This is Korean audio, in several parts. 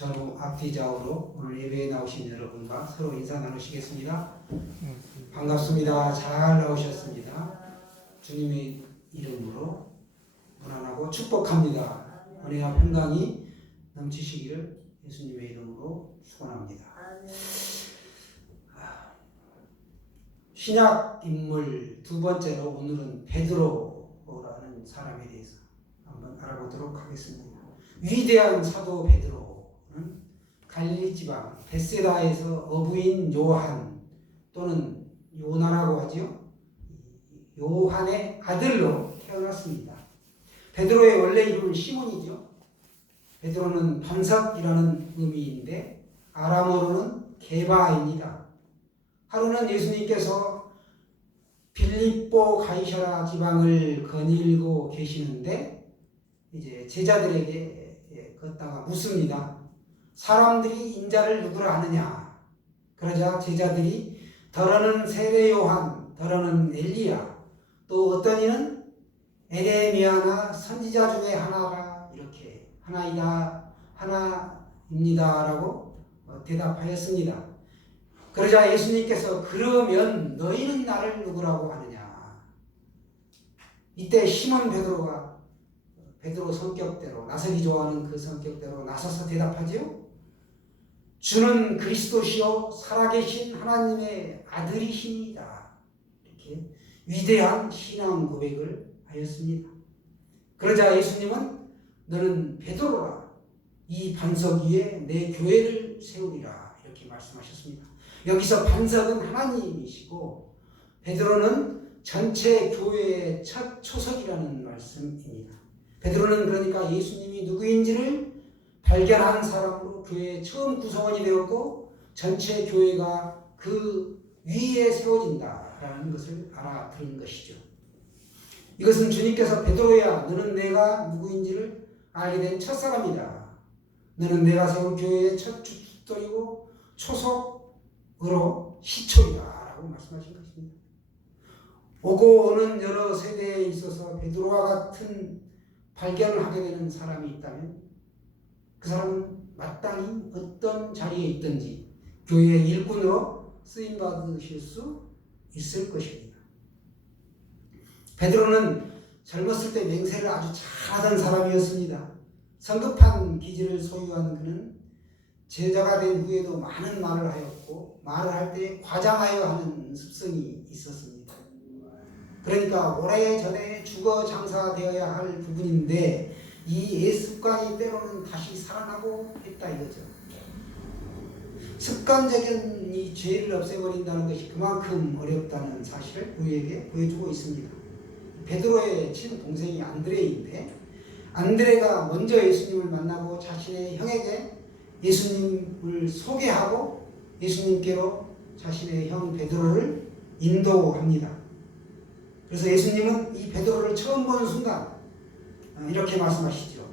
전후 앞뒤좌우로 오늘 예배에 나오신 여러분과 서로 인사 나누시겠습니다. 반갑습니다. 잘 나오셨습니다. 주님의 이름으로 문안하고 축복합니다. 은혜와 평강이 넘치시기를 예수님의 이름으로 축원합니다. 신약 인물 두 번째로 오늘은 베드로라는 사람에 대해서 한번 알아보도록 하겠습니다. 위대한 사도 베드로는 갈릴리 지방 벳세다에서 어부인 요한 또는 요나라고 하지요. 요한의 아들로 태어났습니다. 베드로의 원래 이름은 시몬이죠. 베드로는 반석이라는 의미인데 아람어로는 게바입니다. 하루는 예수님께서 빌립보 가이사라 지방을 거닐고 계시는데 이제 제자들에게 걷다가 묻습니다. 사람들이 인자를 누구라 하느냐? 그러자 제자들이 더러는 세례 요한, 더러는 엘리야, 또 어떤 이는 에레미야나 선지자 중에 하나라 이렇게 하나입니다라고 대답하였습니다. 그러자 예수님께서 그러면 너희는 나를 누구라고 하느냐? 이때 시몬 베드로가 베드로 성격대로 나서기 좋아하는 그 성격대로 나서서 대답하지요. 주는 그리스도시요 살아계신 하나님의 아들이십니다. 이렇게 위대한 신앙 고백을 하였습니다. 그러자 예수님은 너는 베드로라. 이 반석 위에 내 교회를 세우리라. 이렇게 말씀하셨습니다. 여기서 반석은 하나님이시고 베드로는 전체 교회의 첫 초석이라는 말씀입니다. 베드로는 그러니까 예수님이 누구인지를 발견한 사람으로 교회의 처음 구성원이 되었고 전체 교회가 그 위에 세워진다라는 것을 알아들은 것이죠. 이것은 주님께서 베드로야 너는 내가 누구인지를 알게 된 첫사람이다. 너는 내가 세운 교회의 첫 주돌이고 초석으로 시초이다 라고 말씀하신 것입니다. 오고 오는 여러 세대에 있어서 베드로와 같은 발견을 하게 되는 사람이 있다면 그 사람은 마땅히 어떤 자리에 있든지 교회의 일꾼으로 쓰임받으실 수 있을 것입니다. 베드로는 젊었을 때 맹세를 아주 잘하던 사람이었습니다. 성급한 기질을 소유한 그는 제자가 된 후에도 많은 말을 하였고 말을 할 때 과장하여 하는 습성이 있었습니다. 그러니까 오래전에 죽어 장사되어야 할 부분인데 이 예습관이 때로는 다시 살아나고 했다 이거죠. 습관적인 이 죄를 없애버린다는 것이 그만큼 어렵다는 사실을 우리에게 보여주고 있습니다. 베드로의 친동생이 안드레인데 안드레가 먼저 예수님을 만나고 자신의 형에게 예수님을 소개하고 예수님께로 자신의 형 베드로를 인도합니다. 그래서 예수님은 이 베드로를 처음 보는 순간 이렇게 말씀하시죠.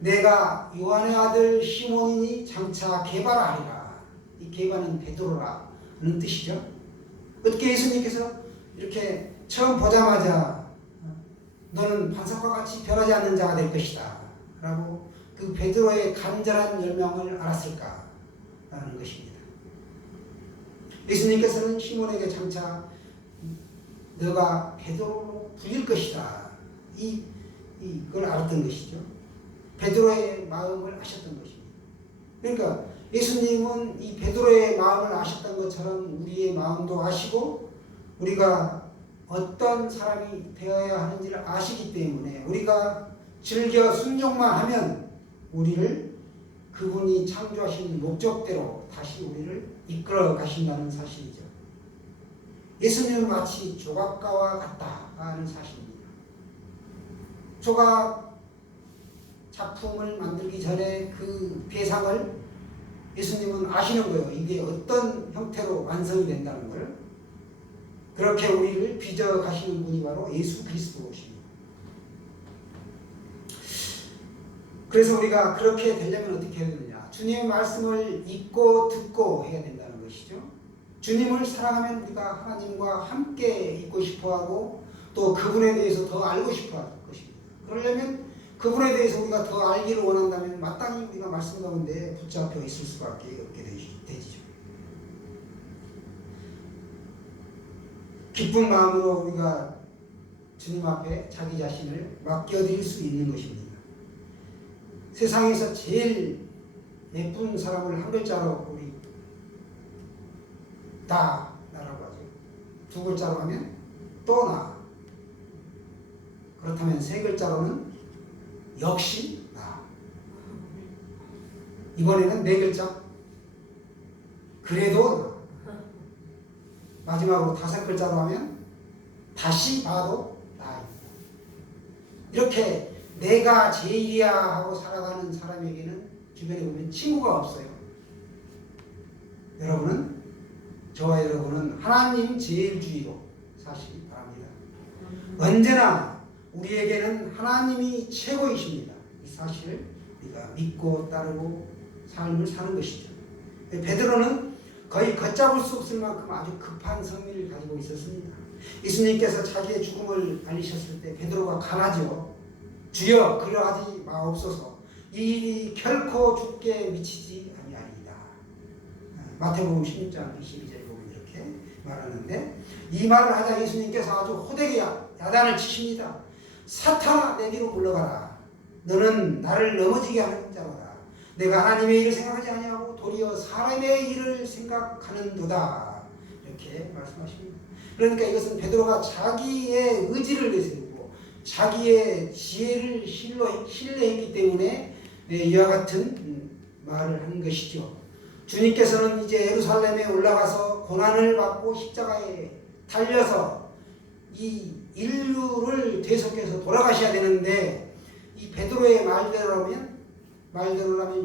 내가 요한의 아들 시몬이니 장차 게바라 하리라. 이 게바는 베드로라는 뜻이죠. 어떻게 예수님께서 이렇게 처음 보자마자 너는 반석과 같이 변하지 않는 자가 될 것이다 라고 그 베드로의 간절한 열명을 알았을까 라는 것입니다. 예수님께서는 시몬에게 장차 너가 베드로로 불릴 것이다 이걸 알았던 것이죠. 베드로의 마음을 아셨던 것입니다. 그러니까 예수님은 이 베드로의 마음을 아셨던 것처럼 우리의 마음도 아시고 우리가 어떤 사람이 되어야 하는지를 아시기 때문에 우리가 즐겨 순종만 하면 우리를 그분이 창조하신 목적대로 다시 우리를 이끌어 가신다는 사실이죠. 예수님은 마치 조각가와 같다는 사실입니다. 조각 작품을 만들기 전에 그 대상을 예수님은 아시는 거예요. 이게 어떤 형태로 완성이 된다는 걸. 그렇게 우리를 빚어 가시는 분이 바로 예수 그리스도십니다. 그래서 우리가 그렇게 되려면 어떻게 해야 되느냐? 주님의 말씀을 읽고 듣고 해야 된다는 것이죠. 주님을 사랑하면 우리가 하나님과 함께 있고 싶어하고 또 그분에 대해서 더 알고 싶어할 것입니다. 그러려면 그분에 대해서 우리가 더 알기를 원한다면 마땅히 우리가 말씀 가운데 붙잡혀 있을 수밖에 없게 되지요. 기쁜 마음으로 우리가 주님 앞에 자기 자신을 맡겨드릴 수 있는 것입니다. 세상에서 제일 예쁜 사람을 한 글자로 우리 나라고 하죠. 두 글자로 하면 또 나. 그렇다면 세 글자로는 역시 나. 이번에는 네 글자. 그래도 나. 마지막으로 다섯 글자로 하면 다시 봐도 나입니다. 이렇게 내가 제일이야 하고 살아가는 사람에게는 주변에 보면 친구가 없어요. 저와 여러분은 하나님 제일주의로 사시기 바랍니다. 언제나 우리에게는 하나님이 최고이십니다. 이 사실을 우리가 믿고 따르고 삶을 사는 것이죠. 베드로는 거의 걷잡을 수 없을 만큼 아주 급한 성미를 가지고 있었습니다. 예수님께서 자기의 죽음을 알리셨을 때 베드로가 강하죠. 주여 그러하지 마옵소서. 이 일이 결코 죽게 미치지 아니하리이다. 마태복음 16장 22절에 보면 이렇게 말하는데, 이 말을 하자 예수님께서 아주 호되게 야단을 치십니다. 사탄아 내 뒤로 물러가라. 너는 나를 넘어지게 하는 자로다. 내가 하나님의 일을 생각하지 아니하고 도리어 사람의 일을 생각하는도다. 이렇게 말씀하십니다. 그러니까 이것은 베드로가 자기의 의지를 내세우고 자기의 지혜를 신뢰했기 때문에 이와 같은 말을 한 것이죠. 주님께서는 이제 예루살렘에 올라가서 고난을 받고 십자가에 달려서 이 인류를 대속해서 돌아가셔야 되는데, 이 베드로의 말대로라면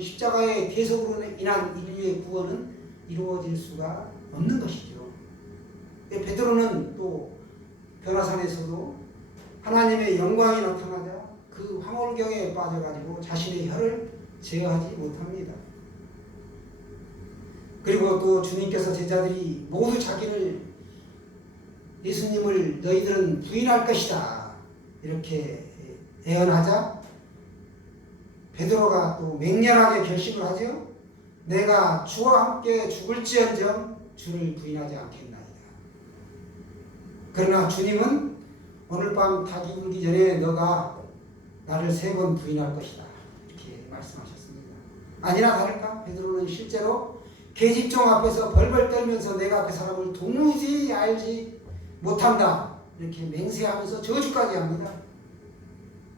십자가의 대속으로 인한 인류의 구원은 이루어질 수가 없는 것이죠. 베드로는 또 변화산에서도 하나님의 영광이 나타나자 그 황홀경에 빠져가지고 자신의 혀를 제어하지 못합니다. 그리고 또 주님께서 제자들이 모두 예수님을 너희들은 부인할 것이다 이렇게 예언하자 베드로가 또 맹렬하게 결심을 하죠. 내가 주와 함께 죽을지언정 주를 부인하지 않겠나이다. 그러나 주님은 오늘 밤 닭이 울기 전에 너가 나를 3번 부인할 것이다 이렇게 말씀하셨습니다. 아니나 다를까 베드로는 실제로 계집종 앞에서 벌벌 떨면서 내가 그 사람을 도무지 알지 못한다 이렇게 맹세하면서 저주까지 합니다.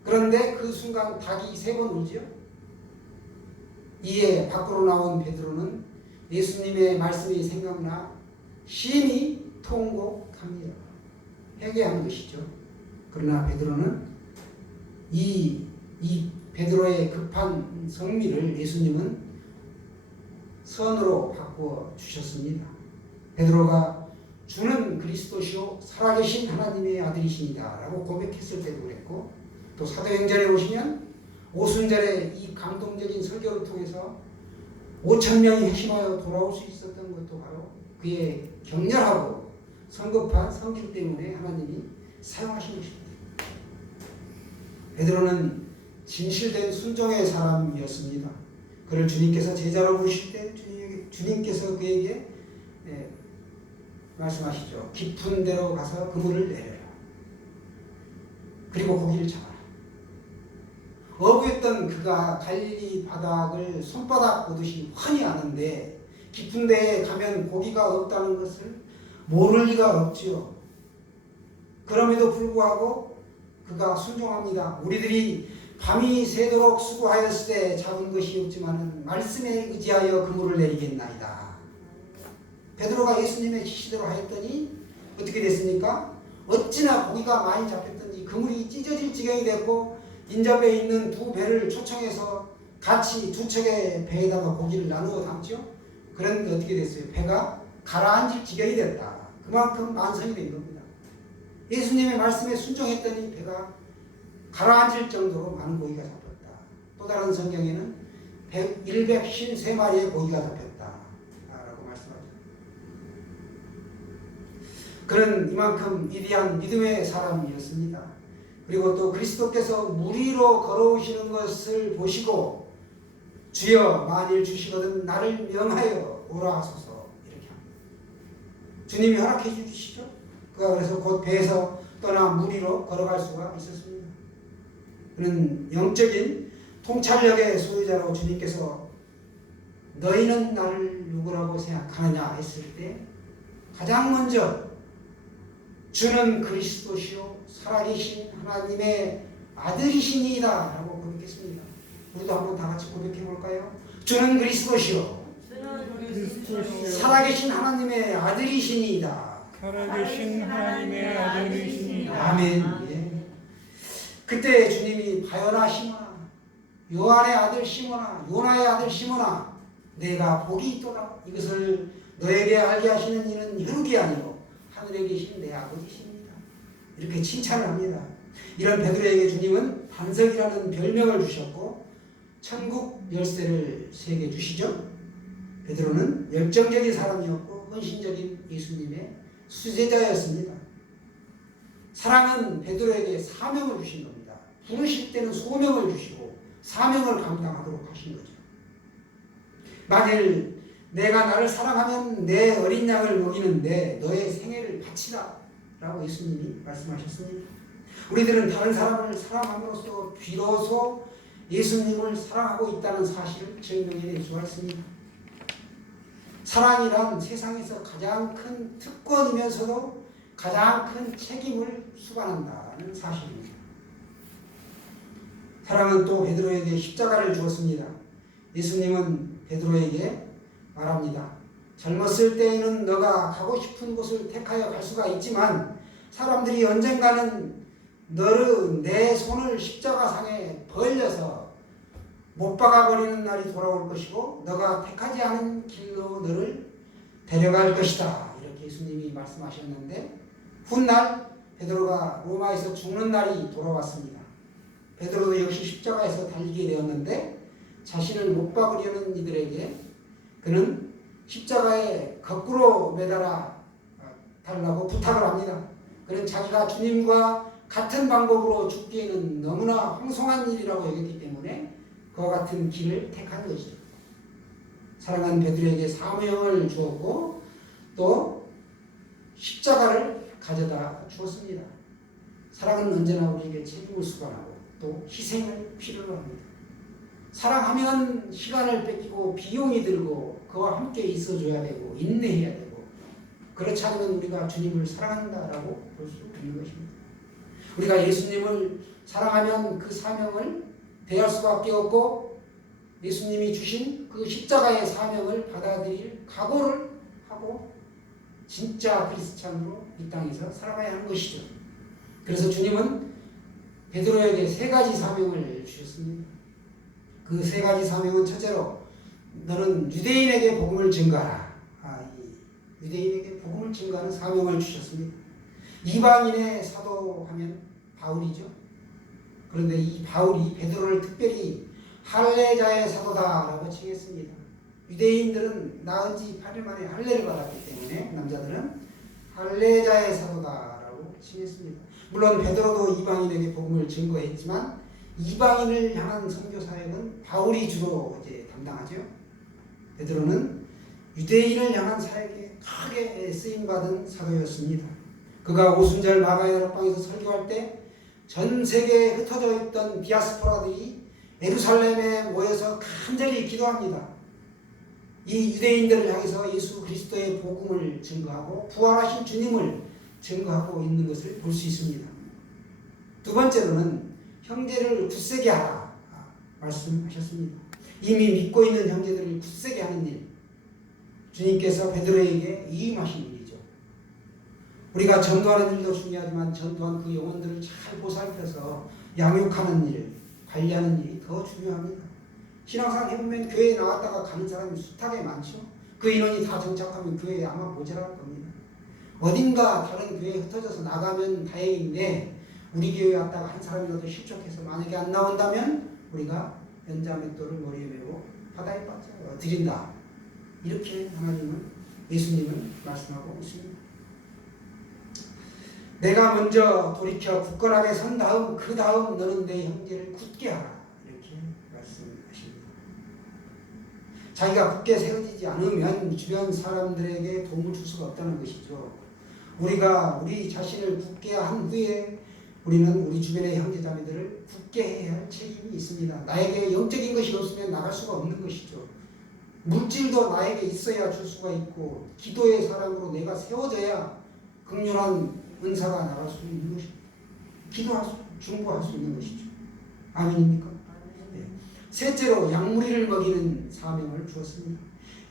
그런데 그 순간 닭이 3번 울죠. 이에 밖으로 나온 베드로는 예수님의 말씀이 생각나 심히 통곡합니다. 회개한 것이죠. 그러나 베드로는 이 베드로의 급한 성미를 예수님은 선으로 바꾸어 주셨습니다. 베드로가 주는 그리스도시요 살아계신 하나님의 아들이십니다 라고 고백했을 때도 그랬고, 또 사도행전에 보시면 오순절에 이 감동적인 설교를 통해서 5,000명이 회심하여 돌아올 수 있었던 것도 바로 그의 격렬하고 성급한 성질 때문에 하나님이 사용하신 것입니다. 베드로는 진실된 순종의 사람이었습니다. 그를 주님께서 제자로 부르실 때 주님께서 그에게 말씀하시죠. 깊은 데로 가서 그물을 내려라. 그리고 고기를 잡아라. 어부였던 그가 갈릴리 바닥을 손바닥 보듯이 훤히 아는데 깊은 데에 가면 고기가 없다는 것을 모를 리가 없지요. 그럼에도 불구하고 그가 순종합니다. 우리들이 밤이 새도록 수고하였을 때 잡은 것이 없지만 말씀에 의지하여 그물을 내리겠나이다. 베드로가 예수님의 지시대로 하였더니 어떻게 됐습니까? 어찌나 고기가 많이 잡혔던지 그물이 찢어질 지경이 됐고 인접에 있는 2배를 초청해서 같이 2척의 배에다가 고기를 나누어 담죠. 그런데 어떻게 됐어요? 배가 가라앉을 지경이 됐다. 그만큼 만성이 된 겁니다. 예수님의 말씀에 순종했더니 배가 가라앉을 정도로 많은 고기가 잡혔다. 또 다른 성경에는 153마리의 고기가 잡혔다 라고 말씀하죠. 그는 이만큼 위대한 믿음의 사람이었습니다. 그리고 또 그리스도께서 물 위로 걸어오시는 것을 보시고 주여 만일 주시거든 나를 명하여 오라 하소서 이렇게 합니다. 주님이 허락해 주시죠. 그가 그래서 곧 배에서 떠나 물 위로 걸어갈 수가 있었습니다. 그는 영적인 통찰력의 소유자로 주님께서 너희는 나를 누구라고 생각하느냐 했을 때 가장 먼저 주는 그리스도시요 살아계신 하나님의 아들이시니이다 라고 고백했습니다. 우리도 한번 다 같이 고백해 볼까요? 주는 그리스도시요 살아계신 하나님의 아들이시니이다. 살아계신 하나님의 아들이시니이다. 아멘. 예. 그때 주님이 바요나 시몬아 요한의 아들 시몬아 요나의 아들 시몬아 내가 복이 있도다. 이것을 너에게 알게 하시는 이는 혈육이 아니요 하늘에 계신 내 아버지십니다. 이렇게 칭찬을 합니다. 이런 베드로에게 주님은 반석이라는 별명을 주셨고 천국 열쇠를 세게 주시죠. 베드로는 열정적인 사람이었고 헌신적인 예수님의 수제자였습니다. 사랑은 베드로에게 사명을 주신 겁니다. 부르실 때는 소명을 주시고 사명을 감당하도록 하신 거죠. 만일 내가 나를 사랑하면 내 어린 양을 먹이는데 너의 생애를 바치라 라고 예수님이 말씀하셨습니다. 우리들은 다른 사람을 사랑함으로써 비로소 예수님을 사랑하고 있다는 사실을 증명해낼 수가 있습니다. 사랑이란 세상에서 가장 큰 특권이면서도 가장 큰 책임을 수반한다는 사실입니다. 사랑은 또 베드로에게 십자가를 주었습니다. 예수님은 베드로에게 말합니다. 젊었을 때에는 너가 가고 싶은 곳을 택하여 갈 수가 있지만 사람들이 언젠가는 너를 내 손을 십자가상에 벌려서 못 박아버리는 날이 돌아올 것이고 너가 택하지 않은 길로 너를 데려갈 것이다. 이렇게 예수님이 말씀하셨는데 훗날 베드로가 로마에서 죽는 날이 돌아왔습니다. 베드로도 역시 십자가에서 달리게 되었는데 자신을 못 박으려는 이들에게 그는 십자가에 거꾸로 매달아 달라고 부탁을 합니다. 그는 자기가 주님과 같은 방법으로 죽기에는 너무나 황송한 일이라고 여겼기 때문에 그와 같은 길을 택한 것이죠. 사랑하는 베드로에게 사명을 주었고 또 십자가를 가져다 주었습니다. 사랑은 언제나 우리에게 책임을 수반하고 또 희생을 필요로 합니다. 사랑하면 시간을 뺏기고 비용이 들고 그와 함께 있어줘야 되고 인내해야 되고 그렇지 않으면 우리가 주님을 사랑한다라고 볼 수 있는 것입니다. 우리가 예수님을 사랑하면 그 사명을 대할 수밖에 없고 예수님이 주신 그 십자가의 사명을 받아들일 각오를 하고 진짜 크리스찬으로 이 땅에서 살아가야 하는 것이죠. 그래서 주님은 베드로에게 세 가지 사명을 주셨습니다. 그 세 가지 사명은 첫째로 너는 유대인에게 복음을 증거하라. 유대인에게 복음을 증거하는 사명을 주셨습니다. 이방인의 사도하면 바울이죠. 그런데 이 바울이 베드로를 특별히 할례자의 사도다라고 칭했습니다. 유대인들은 낳은 지 8일 만에 할례를 받았기 때문에 남자들은 할례자의 사도다라고 칭했습니다. 물론 베드로도 이방인에게 복음을 증거했지만 이방인을 향한 선교 사역은 바울이 주로 담당하죠. 베드로는 유대인을 향한 사역에 크게 쓰임받은 사도였습니다. 그가 오순절 마가의 다락방에서 설교할 때 전 세계에 흩어져 있던 디아스포라들이 예루살렘에 모여서 간절히 기도합니다. 이 유대인들을 향해서 예수 그리스도의 복음을 증거하고 부활하신 주님을 증거하고 있는 것을 볼 수 있습니다. 두 번째로는 형제를 굳세게 하라 말씀하셨습니다. 이미 믿고 있는 형제들을 굳세게 하는 일, 주님께서 베드로에게 이임하신 일이죠. 우리가 전도하는 일도 중요하지만 전도한 그 영혼들을 잘 보살펴서 양육하는 일, 관리하는 일이 더 중요합니다. 신앙생활 해보면 교회에 나왔다가 가는 사람이 숱하게 많죠. 그 인원이 다 정착하면 교회에 아마 모자랄 겁니다. 어딘가 다른 교회에 흩어져서 나가면 다행인데 우리 교회에 왔다가 한 사람이라도 실족해서 만약에 안 나온다면 우리가 연자 맷돌을 머리에 메고 바다에 빠져 드린다. 이렇게 하나님은 예수님은 말씀하고 있습니다. 내가 먼저 돌이켜 굳건하게 선 다음 그 다음 너는 내 형제를 굳게 하라. 이렇게 말씀하십니다. 자기가 굳게 세워지지 않으면 주변 사람들에게 도움을 줄 수가 없다는 것이죠. 우리가 우리 자신을 굳게 한 후에 우리는 우리 주변의 형제자매들을 굳게 해야 할 책임이 있습니다. 나에게 영적인 것이 없으면 나갈 수가 없는 것이죠. 물질도 나에게 있어야 줄 수가 있고 기도의 사람으로 내가 세워져야 긍휼한 은사가 나갈 수 있는 것입니다. 기도할 수, 중보할 수 있는 것이죠. 아멘입니까? 네. 셋째로 양무리를 먹이는 사명을 주었습니다.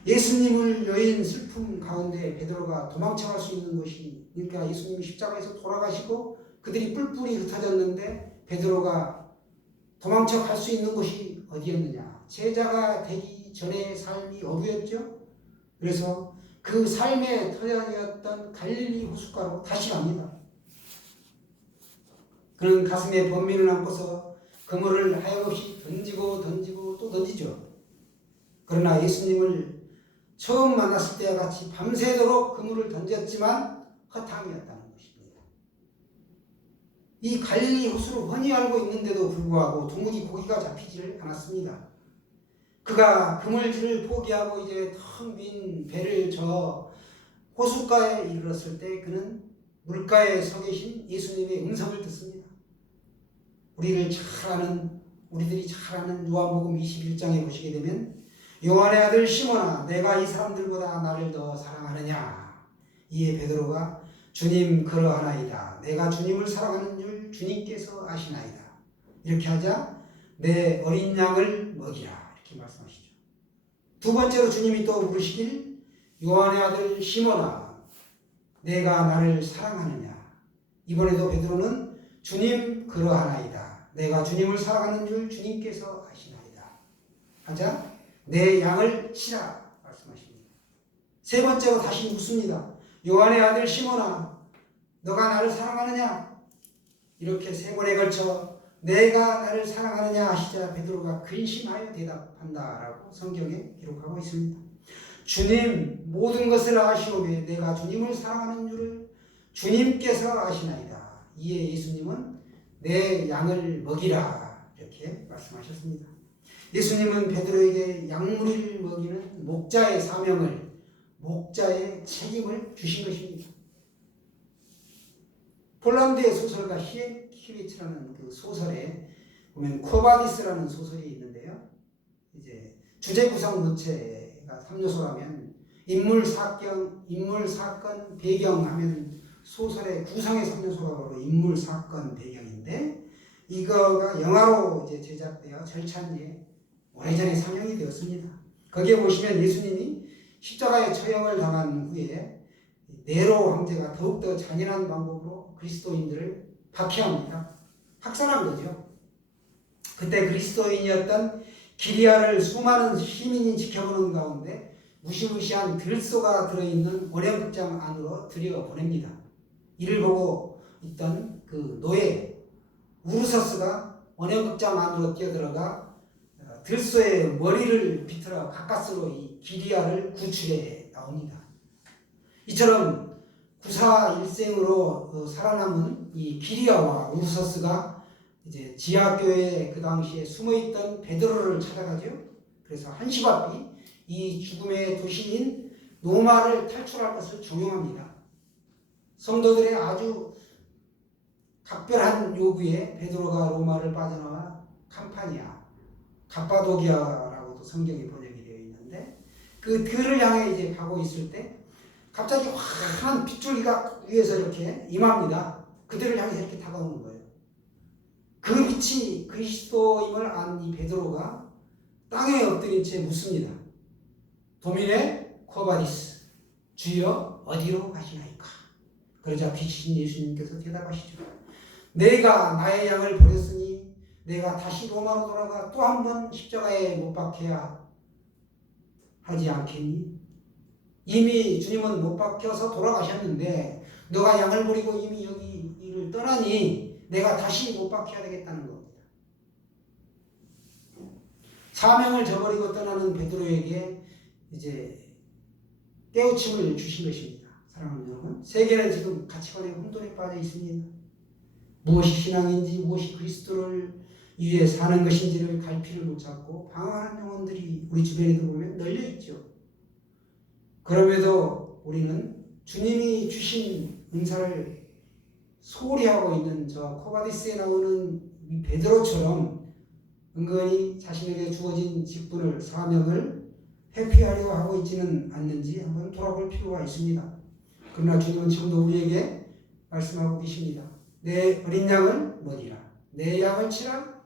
예수님을 여인 슬픔 가운데 베드로가 도망쳐갈 수 있는 것이, 그러니까 예수님이 십자가에서 돌아가시고 그들이 뿔뿔이 흩어졌는데 베드로가 도망쳐갈 수 있는 곳이 어디였느냐? 제자가 되기 전의 삶이 어부였죠. 그래서 그 삶의 터전이었던 갈릴리 호숫가로 다시 갑니다. 그는 가슴에 번민을 안고서 그물을 하염없이 던지고 또 던지죠. 그러나 예수님을 처음 만났을 때와 같이 밤새도록 그물을 던졌지만 허탕이었다는 것입니다. 이 갈릴리 호수를 훤히 알고 있는데도 불구하고 도무지 고기가 잡히질 않았습니다. 그가 그물질을 포기하고 이제 텅 빈 배를 저 호숫가에 이르렀을 때 그는 물가에 서 계신 예수님의 음성을 듣습니다. 우리들이 잘 아는 요한복음 21장에 보시게 되면 요한의 아들 시몬아 내가 이 사람들보다 나를 더 사랑하느냐. 이에 베드로가 주님 그러하나이다. 내가 주님을 사랑하는 줄 주님께서 아시나이다. 이렇게 하자 내 어린 양을 먹이라. 이렇게 말씀하시죠. 두 번째로 주님이 또 물으시길 요한의 아들 시몬아 내가 나를 사랑하느냐. 이번에도 베드로는 주님 그러하나이다. 내가 주님을 사랑하는 줄 주님께서 아시나이다. 하자 내 양을 치라 말씀하십니다. 세 번째로 다시 묻습니다. 요한의 아들 시몬아 너가 나를 사랑하느냐. 이렇게 세 번에 걸쳐 내가 나를 사랑하느냐 하시자 베드로가 근심하여 대답한다라고 성경에 기록하고 있습니다. 주님 모든 것을 아시오매 내가 주님을 사랑하는 줄을 주님께서 아시나이다. 이에 예수님은 내 양을 먹이라 이렇게 말씀하셨습니다. 예수님은 베드로에게 양무리를 먹이는 목자의 사명을, 목자의 책임을 주신 것입니다. 폴란드의 소설가 히에키비츠라는 그 소설에 보면 코바디스라는 소설이 있는데요. 이제 주제 구성 문체가 3요소라면 인물 사건, 배경 하면 소설의 구성의 3요소가 바로 인물 사건 배경인데 이거가 영화로 이제 제작되어 절찬리에 오래전에 상영이 되었습니다. 거기에 보시면 예수님이 십자가의 처형을 당한 후에 네로 황제가 더욱더 잔인한 방법으로 그리스도인들을 박해합니다. 학살한 거죠. 그때 그리스도인이었던 기리아를 수많은 시민이 지켜보는 가운데 무시무시한 들소가 들어있는 원형극장 안으로 들여보냅니다. 이를 보고 있던 그 노예 우르서스가 원형극장 안으로 뛰어들어가 들소의 머리를 비틀어 가까스로 이 기리아를 구출해 나옵니다. 이처럼 구사일생으로 살아남은 이 기리아와 우르서스가 이제 지하교회에 그 당시에 숨어있던 베드로를 찾아가죠. 그래서 한시바삐 이 죽음의 도시인 로마를 탈출할 것을 종용합니다. 성도들의 아주 각별한 요구에 베드로가 로마를 빠져나와 캄파니아, 갑바도기아라고도 성경이 번역이 되어 있는데 그 들을 향해 이제 가고 있을 때 갑자기 환한 빗줄기가 위에서 이렇게 임합니다. 그들을 향해서 이렇게 다가오는 거예요. 그 빛이 그리스도임을 안 이 베드로가 땅에 엎드린 채 묻습니다. 도미네 코바디스 주여 어디로 가시나이까. 그러자 빛이신 예수님께서 대답하시죠. 내가 나의 양을 버렸으니 내가 다시 로마로 돌아가 또 한 번 십자가에 못 박혀야 하지 않겠니? 이미 주님은 못 박혀서 돌아가셨는데 너가 양을 버리고 이미 여기를 떠나니 내가 다시 못 박혀야 되겠다는 겁니다. 사명을 저버리고 떠나는 베드로에게 이제 깨우침을 주신 것입니다. 사랑하는 여러분, 세계는 지금 가치관의 혼돈에 빠져 있습니다. 무엇이 신앙인지 무엇이 그리스도를 위해 사는 것인지를 갈피를 못 잡고 방황하는 영혼들이 우리 주변에도 보면 널려 있죠. 그럼에도 우리는 주님이 주신 은사를 소홀히 하고 있는 저 코바디스에 나오는 이 베드로처럼 은근히 자신에게 주어진 직분을 사명을 회피하려 하고 있지는 않는지 한번 돌아볼 필요가 있습니다. 그러나 주님은 지금도 우리에게 말씀하고 계십니다. 내 어린 양을 먹이라. 내 양을 치라.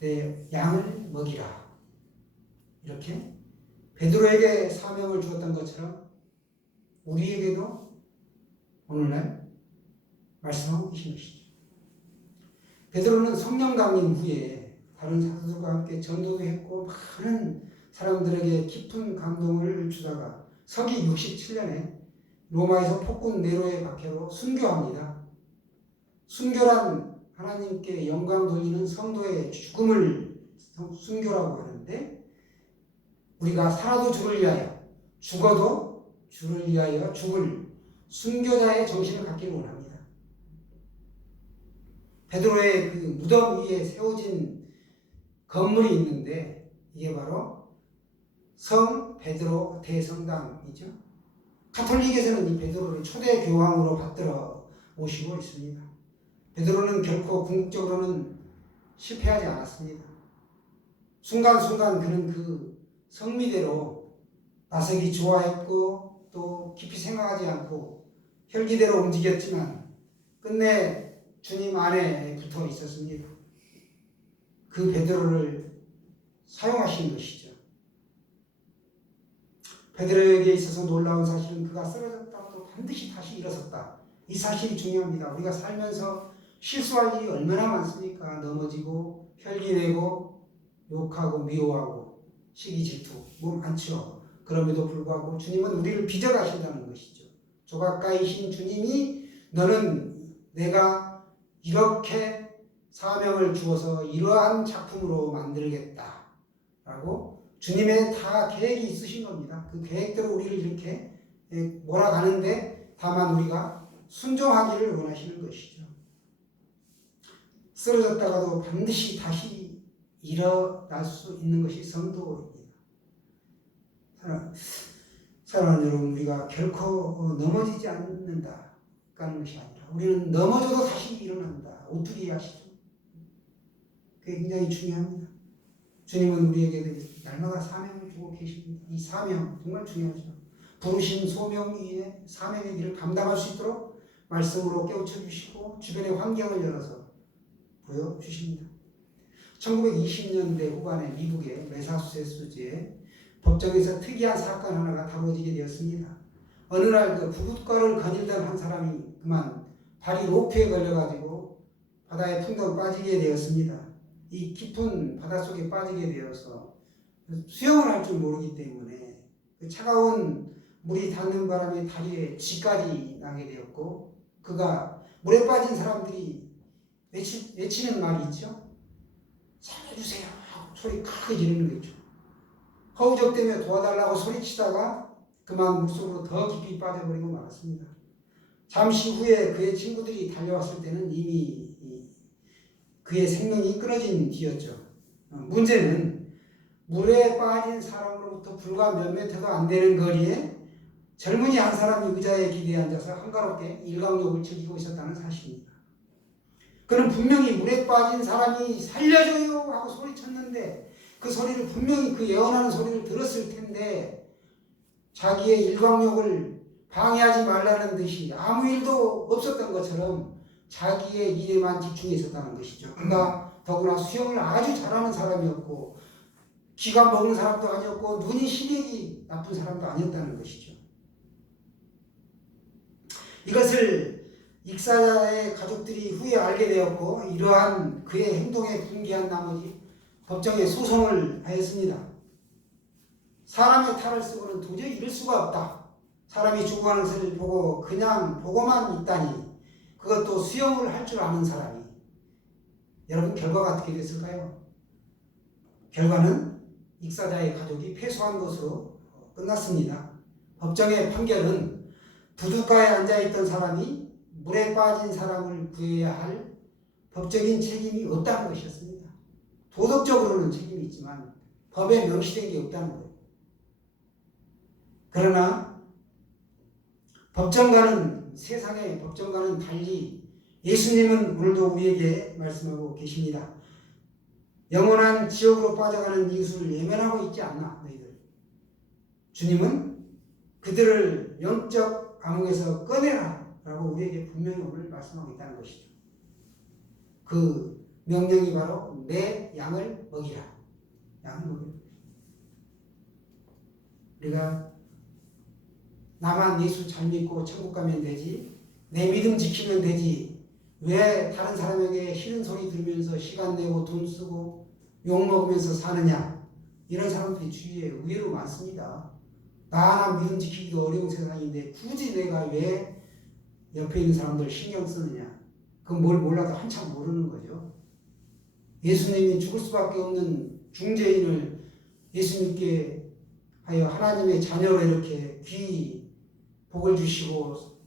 내 양을 먹이라. 이렇게 베드로에게 사명을 주었던 것처럼 우리에게도 오늘날 말씀하고 계신 것이죠. 베드로는 성령 강림 후에 다른 사도들과 함께 전도도 했고 많은 사람들에게 깊은 감동을 주다가 서기 67년에 로마에서 폭군 네로의 박해로 순교합니다. 순교란 하나님께 영광 돌리는 성도의 죽음을 순교라고 하는데, 우리가 살아도 주를 위하여 죽어도 주를 위하여 죽을 순교자의 정신을 갖기를 원합니다. 베드로의 그 무덤 위에 세워진 건물이 있는데 이게 바로 성 베드로 대성당이죠. 가톨릭에서는 이 베드로를 초대 교황으로 받들어 모시고 있습니다. 베드로는 결코 궁극적으로는 실패하지 않았습니다. 순간순간 그는 그 성미대로 나서기 좋아했고 또 깊이 생각하지 않고 혈기대로 움직였지만 끝내 주님 안에 붙어 있었습니다. 그 베드로를 사용하신 것이죠. 베드로에게 있어서 놀라운 사실은 그가 쓰러졌다가도 반드시 다시 일어섰다. 이 사실이 중요합니다. 우리가 살면서 실수할 일이 얼마나 많습니까? 넘어지고 혈기내고 욕하고 미워하고 시기 질투 뭐 많죠. 그럼에도 불구하고 주님은 우리를 빚어가신다는 것이죠. 조각가이신 주님이 너는 내가 이렇게 사명을 주어서 이러한 작품으로 만들겠다 라고 주님의 다 계획이 있으신 겁니다. 그 계획대로 우리를 이렇게 몰아가는데 다만 우리가 순종하기를 원하시는 것이죠. 쓰러졌다가도 반드시 다시 일어날 수 있는 것이 성도입니다. 사랑하는 여러분, 우리가 결코 넘어지지 않는다 하는 것이 아니라 우리는 넘어져도 다시 일어난다. 오뚜기 아시죠? 그게 굉장히 중요합니다. 주님은 우리에게 날마다 사명을 주고 계십니다. 이 사명 정말 중요하죠. 부르신 소명 위에 사명의 길을 감당할 수 있도록 말씀으로 깨우쳐 주시고 주변의 환경을 열어서 보여주십니다. 1920년대 후반에 미국의 매사추세츠주의 법정에서 특이한 사건 하나가 다뤄지게 되었습니다. 어느 날 그 부둣가를 거닐던 한 사람이 그만 발이 로프에 걸려가지고 바다에 풍덩 빠지게 되었습니다. 이 깊은 바닷속에 빠지게 되어서 수영을 할 줄 모르기 때문에 차가운 물이 닿는 바람에 다리에 쥐까지 나게 되었고, 그가 물에 빠진 사람들이 외치는 말이 있죠. 살려주세요 하고 소리 크게 지르는 거 있죠. 허우적대며 도와달라고 소리치다가 그만 물속으로 더 깊이 빠져버리고 말았습니다. 잠시 후에 그의 친구들이 달려왔을 때는 이미 그의 생명이 끊어진 뒤였죠. 문제는 물에 빠진 사람으로부터 불과 몇 미터도 안 되는 거리에 젊은이 한 사람이 의자에 기대에 앉아서 한가롭게 일광욕을 즐기고 있었다는 사실입니다. 그는 분명히 물에 빠진 사람이 살려줘요 하고 소리쳤는데 그 소리를 분명히 그 예언하는 소리를 들었을 텐데 자기의 일광욕을 방해하지 말라는 듯이 아무 일도 없었던 것처럼 자기의 일에만 집중해 있었다는 것이죠. 그가 더구나 수영을 아주 잘하는 사람이었고 기가 먹는 사람도 아니었고 눈이 시력이 나쁜 사람도 아니었다는 것이죠. 이것을 익사자의 가족들이 후에 알게 되었고 이러한 그의 행동에 분개한 나머지 법정에 소송을 하였습니다. 사람의 탈을 쓰고는 도저히 이럴 수가 없다. 사람이 죽어가는 것을 보고 그냥 보고만 있다니, 그것도 수영을 할 줄 아는 사람이. 여러분, 결과가 어떻게 됐을까요? 결과는 익사자의 가족이 패소한 것으로 끝났습니다. 법정의 판결은 부둣가에 앉아있던 사람이 물에 빠진 사람을 구해야 할 법적인 책임이 없다는 것이었습니다. 도덕적으로는 책임이 있지만 법에 명시된 게 없다는 거예요. 그러나 법정과는, 세상의 법정과는 달리 예수님은 오늘도 우리에게 말씀하고 계십니다. 영원한 지옥으로 빠져가는 이웃을 예면하고 있지 않나 너희들. 주님은 그들을 영적 감옥에서 꺼내라 라고 우리에게 분명히 오늘 말씀하고 있다는 것이죠. 그 명령이 바로 내 양을 먹이라. 양을 먹이라. 우리가 나만 예수 잘 믿고 천국 가면 되지, 내 믿음 지키면 되지, 왜 다른 사람에게 싫은 소리 들으면서 시간 내고 돈 쓰고 욕 먹으면서 사느냐, 이런 사람들이 주위에 의외로 많습니다. 나 하나 믿음 지키기도 어려운 세상인데 굳이 내가 왜 옆에 있는 사람들 신경 쓰느냐. 그건 뭘 몰라도 한참 모르는 거죠. 예수님이 죽을 수밖에 없는 중재인을 예수님께 하여 하나님의 자녀로 이렇게 귀히 복을 주시고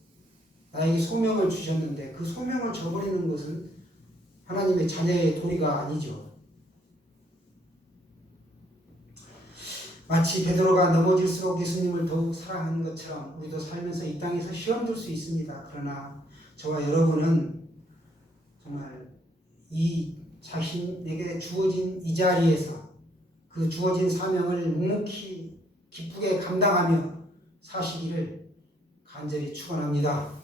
나에게 소명을 주셨는데 그 소명을 저버리는 것은 하나님의 자녀의 도리가 아니죠. 마치 베드로가 넘어질수록 예수님을 더욱 사랑하는 것처럼 우리도 살면서 이 땅에서 시험 들 수 있습니다. 그러나 저와 여러분은 정말 이 자신에게 주어진 이 자리에서 그 주어진 사명을 묵묵히 기쁘게 감당하며 사시기를 간절히 축원합니다.